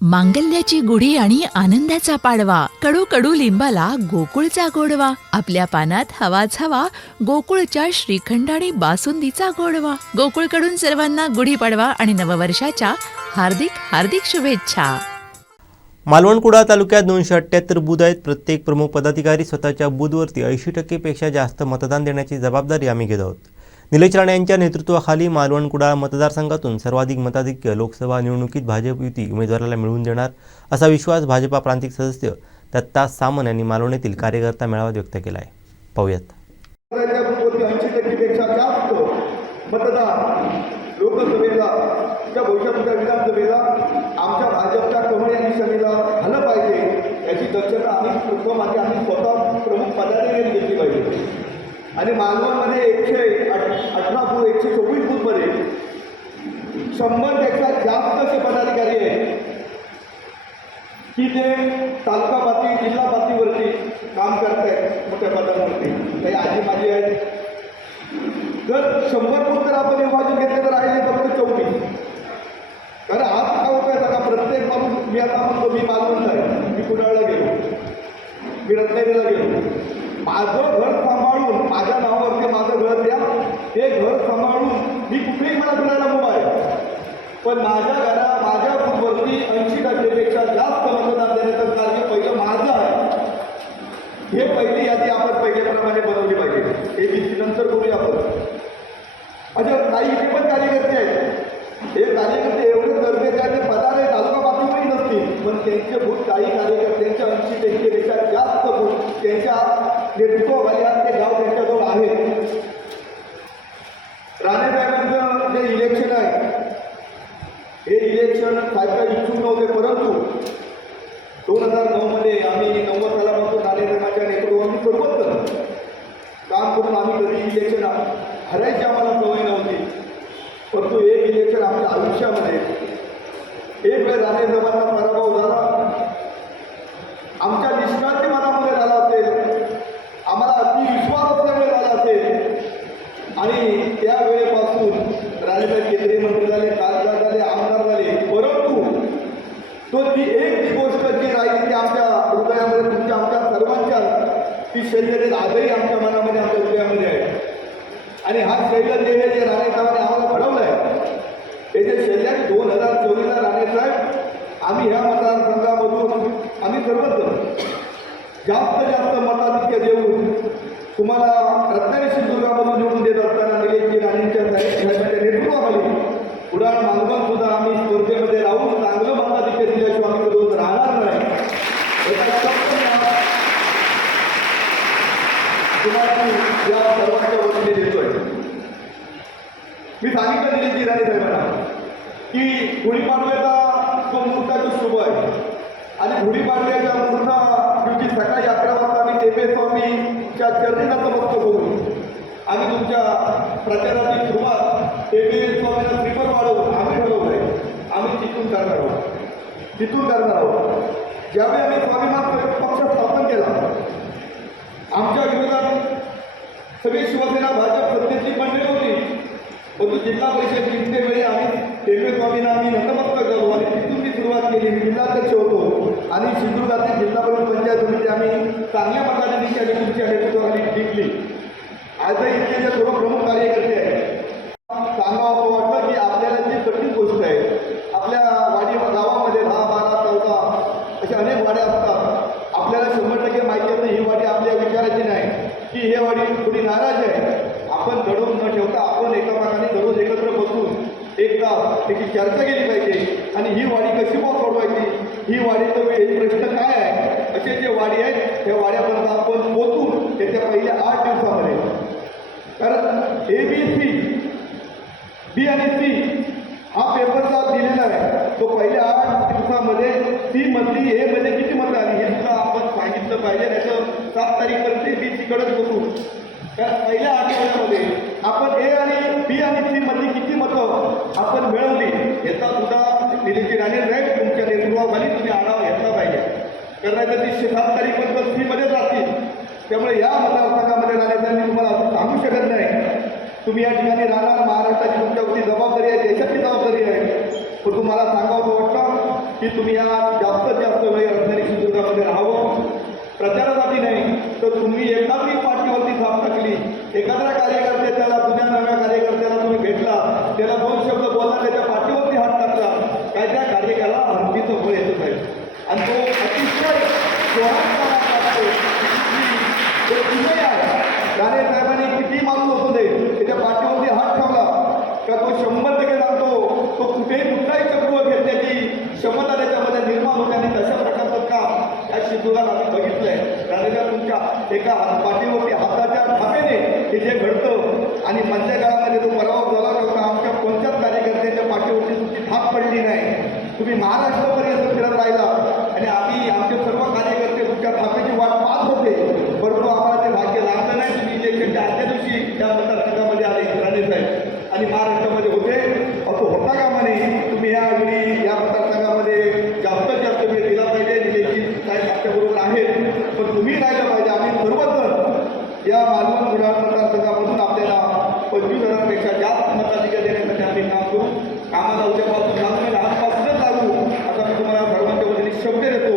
मांगल्याची गुढी आणि आनंदाचा पाडवा. कडू कडू लिंबाला गोकुळचा गोडवा. आपल्या पानात हवाच हवा गोकुळच्या श्रीखंड आणि बासुंदीचा गोडवा. गोकुळकडून सर्वांना गुढीपाडवा आणि नववर्षाच्या हार्दिक हार्दिक शुभेच्छा. मालवणकुडा तालुक्यात दोनशे अठ्ठ्याहत्तर बुध आहेत. प्रत्येक प्रमुख पदाधिकारी स्वतःच्या बुधवरती ऐंशी टक्केपेक्षा जास्त मतदान देण्याची जबाबदारी आम्ही घेत आहोत. निलेश राणे यांच्या नेतृत्वाखाली मालवण कुडाळ मतदारसंघातून सर्वाधिक मताधिक्य लोकसभा निवडणुकीत भाजप युती उमेदवाराला मिळवून देणार असा विश्वास भाजपा प्रांतिक सदस्य दत्ता सामन यांनी मालवण येथील कार्यकर्ता मेळाव्यात व्यक्त केला आहे पाहूयात. आमच्या भाजपच्या कमळ यांनी सभेला झालं पाहिजे याची दक्षता आम्ही आम्ही स्वतः प्रमुख पदाधिकारी घेतली पाहिजे आणि मालवणमध्ये एकशे अठ अठरा बूथ एकशे चोवीस बूथमध्ये शंभरपेक्षा जास्त असे पदाधिकारी आहेत. की ते तालुका पातळी जिल्हा पातळीवरती काम करत आहेत मोठ्या पदांवरती काही आजी माझी आहेत. जर शंभर फूट जर आपण विभाजन घेतले तर राहिले फक्त चौतीस. कारण आज काय होत आहे? प्रत्येक माणूस मी आता म्हणतो मी मालवणला आहे. मी कुडाळला गेलो. मी रत्नागिरीला गेलो. माझं घर सांभाळून माझ्या नावावरती माझं घर द्या. ते घर सांभाळून मी कुठेही मला फिरायला मोबाईल पण माझ्या घरा माझ्या बूथवरती ऐंशी टक्केपेक्षा जास्त मतदान देण्याचं कार्य पहिलं माझं आहे. हे पहिली यादी आपण पहिल्याप्रमाणे बनवली पाहिजे. हे बी नंतर करूया आपण. अच्छा काही इथे पण कार्यकर्ते आहेत. हे कार्यकर्ते एवढे गरजेचे आहेत ते पदाने तालुका पातळीवरही नसतील. पण त्यांचे भूत काही कार्यकर्त्यांच्या ऐंशी टक्केपेक्षा जास्त भूत त्यांच्या नेतृत्वाखाली आज राणे साहेबांचं जे इलेक्शन आहे हे इलेक्शन काय काय इच्छुक नव्हते परंतु दोन हजार नऊमध्ये आम्ही नव्वद सालापासून नाणेसाहेबांच्या नेतृत्वाने सुरुवात करतो काम करून आम्ही कधी इलेक्शन हरायची आम्हाला सवय नव्हती. परंतु एक इलेक्शन आपल्या आयुष्यामध्ये एक वेळ राणेसाहेबांचा पराभव झाला आमच्या निष्काळजी मनामध्ये झाला असेल आम्हाला अति विश्वास असल्यामुळे झाला असेल आणि त्यावेळेपासून राणेसाहेब केंद्रीय मंत्री झाले खासदार झाले आमदार झाले. परंतु तो ती एक गोष्ट जी राहिली ती आमच्या हृदयामध्ये तुमच्या आमच्या सर्वांच्या ती शैल्य आजही आमच्या मनामध्ये आमच्या हृदयामध्ये आहे. आणि हा शैल्य जे राणे जे आम्हाला घडवलं आहे हे जे शैल्य दोन हजार चोवीसला राणेसाहेब आम्ही ह्या मतदारसंघामधून आम्ही सर्वच जास्त जास्त मताधिक्य देऊन तुम्हाला उडाण मालवण सुद्धा आम्ही स्पर्धेमध्ये राहून चांगलं मताधिक्य दिल्याशिवाय आम्ही करून राहणार नाही. मी तुम्हाला या सर्वांच्या वतीने देतोय. मी सांगितलं निलेशजी राणे साहेबांना की गुढीपाडव्याचा जो मुहूर्त जो शुभ आहे आणि गुढीपाडव्याच्या मुहूर्ता दिवशी सकाळी अकरा वाजता आम्ही टेपे स्वामीच्या चरणी नतमस्तक करू आणि तुमच्या प्रचाराची सुरुवात टेपे स्वामीला श्रीफळ वाढवून आम्ही ठरवलं आहे आम्ही तिथून करणार आहोत तिथून करणार आहोत ज्यावेळी आम्ही स्वाभिमान पक्ष स्थापन केला आमच्या विरोधात सगळी शिवसेना भाजप सत्तेची मंडळी होती. परंतु जिल्हा परिषद जिंकतेवेळी आम्ही रेल्वे स्वामींना आम्ही नतमस्तक झालो आणि तिथून ती सुरुवात केली. मी जिल्हाध्यक्ष होतो. आणि सिंधुदुर्गातील जिल्हा परिषद पंचायत समिती आम्ही चांगल्या प्रकारे निधी आणि तुमच्या नेतृत्वाखाली जिंकली आजही इथले जे सर्व प्रमुख कार्यकर्ते आहेत सांगावं असं वाटतं की आपल्याला जी कठीण गोष्ट आहे आपल्या वाडी गावामध्ये दहा बारा चौदा अशा अनेक वाड्या असतात आपल्याला शंभर टक्के माहिती असते ही वाडी आपल्या विचाराची नाही की हे वडील थोडी नाराज आहे? आपण घडवून न ठेवता आपण एका दररोज एकत्र बसून एकदा त्याची चर्चा केली पाहिजे. आणि ही वाडी कशी मग सोडवायची ही वाडीचं हे प्रश्न काय आहे? असे जे वाडी आहेत त्या वाड्यापर्यंत आपण पोचून त्याच्या पहिल्या आठ दिवसामध्ये. कारण ए बी सी बी आणि सी हा पेपर जो दिलेला आहे. तो पहिल्या आठ दिवसामध्ये सी मधली ए मध्ये किती मतं आली? हे सुद्धा आपण सांगितलं पाहिजे त्याचं सात तारीखपर्यंत बी सीकडेच बघू. कारण पहिल्या आठवड्यामध्ये आपण ए आणि बी आणि सी मधली किती मतं आपण मिळवली याचा सुद्धा निलेशजी राणे साहेब तुमच्या नेतृत्वाखाली तुम्ही आढावा घेतला पाहिजे. कारण नाहीतर ती सात तारीखपर्यंत सी मध्येच राहतील त्यामुळे या मतदारसंघामध्ये राहण्यासाठी तुम्हाला सांगू शकत नाही. तुम्ही या ठिकाणी राहणार महाराष्ट्राची तुमच्यावरती जबाबदारी आहे देशाची जबाबदारी आहे. पण तुम्हाला सांगावं वाटतं की तुम्ही या जास्तीत जास्त वेळ असणारी सिंधुदुर्गामध्ये राहावं. प्रचारासाठी नाही तर तुम्ही एखादी पार्टीवरती थाप टाकली. एखाद्या कार्यकर्त्याला जुन्या नव्या कार्यकर्त्याला तुम्ही भेटला त्याला दोन शब्द बोलला त्याच्या पाठीवरती हात टाकला काय त्या कार्यकाला हंतीचं फळ येत आहे आणि तो अतिशय जोरात लागतो तो विजय आहे राणे साहेबांनी किती माणूस होतो दे त्याच्या पाठीवरती हात ठेवला का तो शंभर टक्के सांगतो तो कुठेही कुठलाही चक्र घेतल्याची क्षमता त्याच्यामध्ये निर्माण होते आणि तशा प्रकारचं सुद्धा आम्ही बघितलंय. राणेच्या तुमच्या एका पाठीवरती हाताच्या ठापेने हे जे घडतं आणि मधल्या काळामध्ये जो पराभव झाला होता आमच्या कोणत्याच कार्यकर्त्याच्या पाठीवरती तुमची थाप पडली नाही. तुम्ही महाराष्ट्र फिरत राहिला आणि आम्ही आमचे सर्व कार्यकर्ते तुमच्या थापेची वाट पाहत होते परंतु आम्हाला ते भाग्य लागलं नाही तुम्ही इलेक्शनच्या आदल्या दिवशी या मतदारसंघामध्ये आले राणे साहेब आणि महाराष्ट्रामध्ये होते असं होता का म्हणे तुम्ही यावेळी या मतदारसंघामध्ये जास्तीत जास्त वेळ दिला पाहिजे निलेशजी साहेब आमच्याबरोबर आहेत पण तुम्ही राहिलं पाहिजे आम्ही सर्वजण या मालवण बुलढाणा मतदारसंघामधून आपल्याला पंचवीस हजारांपेक्षा जास्त मताधिकार देण्यासाठी आम्ही काम करू कामाला उद्यापासून लागू नाही आजपासूनच लागू असा मी तुम्हाला सर्वांच्या वतीने शब्द देतो